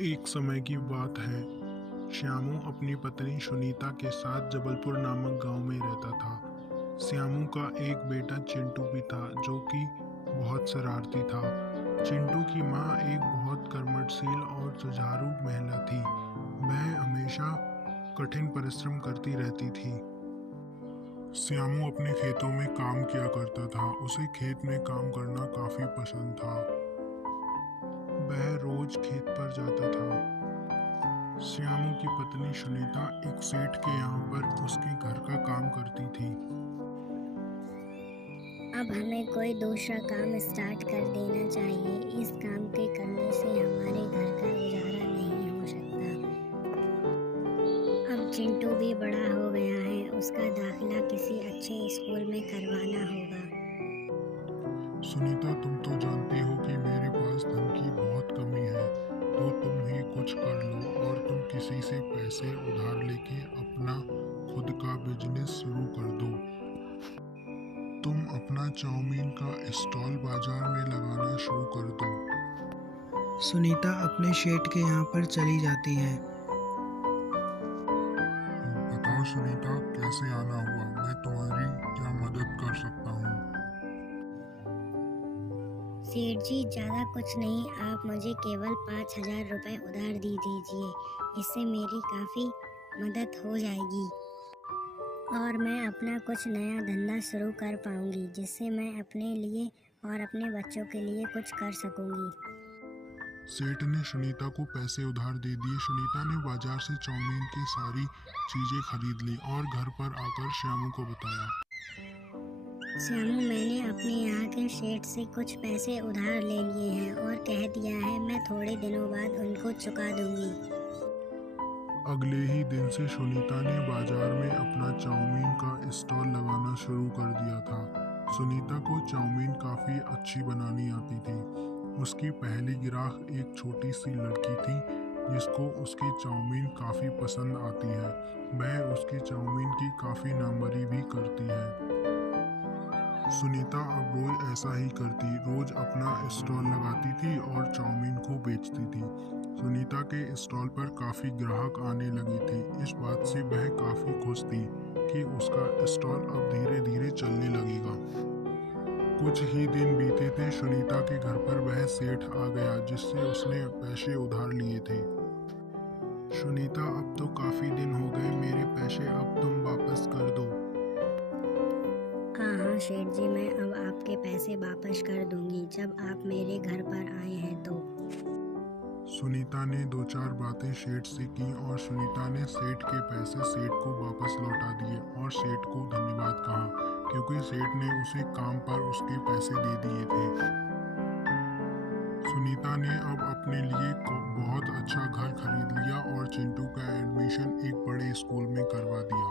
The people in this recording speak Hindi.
एक समय की बात है। श्यामू अपनी पत्नी सुनीता के साथ जबलपुर नामक गांव में रहता था। श्यामू का एक बेटा चिंटू भी था जो कि बहुत शरारती था। चिंटू की माँ एक बहुत कर्मठशील और जुझारू महिला थी। वह हमेशा कठिन परिश्रम करती रहती थी। श्यामू अपने खेतों में काम किया करता था। उसे खेत में काम करना काफी पसंद था। वह रोज खेत पर जाता था। श्यामू की पत्नी सुनीता एक सेठ के यहाँ पर उसके घर का काम करती थी। अब हमें कोई दूसरा काम स्टार्ट कर देना चाहिए। इस काम के करने से हमारे घर का गुजारा नहीं हो सकता। अब चिंटू भी बड़ा हो गया है, उसका दाखिला किसी अच्छे स्कूल में करवाना होगा। सुनीता, तुम तो जानती हो कि मेरे पास धन की बहुत कमी है, तो तुम ही कुछ कर लो और तुम किसी से पैसे उधार लेके अपना खुद का बिजनेस शुरू कर दो। तुम अपना चाउमीन का स्टॉल बाजार में लगाना शुरू कर दो। सुनीता अपने शेठ के यहाँ पर चली जाती है। बताओ सुनीता, कैसे आना हुआ? मैं तुम्हारी क्या मदद कर सकता हूँ? सेठ जी, ज़्यादा कुछ नहीं, आप मुझे केवल 5,000 रुपये उधार दे दीजिए। इससे मेरी काफ़ी मदद हो जाएगी और मैं अपना कुछ नया धंधा शुरू कर पाऊंगी, जिससे मैं अपने लिए और अपने बच्चों के लिए कुछ कर सकूंगी। सेठ ने सुनीता को पैसे उधार दे दिए। सुनीता ने बाजार से चाउमीन की सारी चीजें खरीद ली और घर पर आकर श्यामू को बताया। श्यामू, मैंने अपने यहाँ के सेठ से कुछ पैसे उधार ले लिए हैं और कह दिया है मैं थोड़े दिनों बाद उनको चुका दूंगी। अगले ही दिन से सुनीता ने बाजार में अपना चाउमीन का स्टॉल लगाना शुरू कर दिया था। सुनीता को चाउमीन काफी अच्छी बनानी आती थी। उसकी पहली ग्राहक एक छोटी सी लड़की थी जिसको उसकी चाउमीन काफी पसंद आती है। वह उसकी चाउमीन की काफी नामवरी भी करती है। सुनीता अब रोज ऐसा ही करती, रोज अपना स्टॉल लगाती थी और चाउमीन को बेचती थी। सुनीता के स्टॉल पर काफी ग्राहक आने लगे थे। इस बात से वह काफी खुश थी कि उसका स्टॉल अब धीरे धीरे चलने लगेगा। कुछ ही दिन बीते थे। सुनीता के घर पर वह सेठ आ गया जिससे उसने पैसे उधार लिए थे। सुनीता, अब तो काफी दिन हो गए, मेरे पैसे अब तुम वापस कर दो। हाँ हाँ सेठ जी, मैं अब आपके पैसे वापस कर दूंगी जब आप मेरे घर पर आए हैं तो। सुनीता ने दो चार बातें सेठ से की और सुनीता ने सेठ के पैसे सेठ को वापस लौटा दिए और सेठ को धन्यवाद कहा, क्योंकि सेठ ने उसे काम पर उसके पैसे दे दिए थे। सुनीता ने अब अपने लिए बहुत अच्छा घर खरीद लिया और चिंटू का एडमिशन एक बड़े स्कूल में करवा दिया।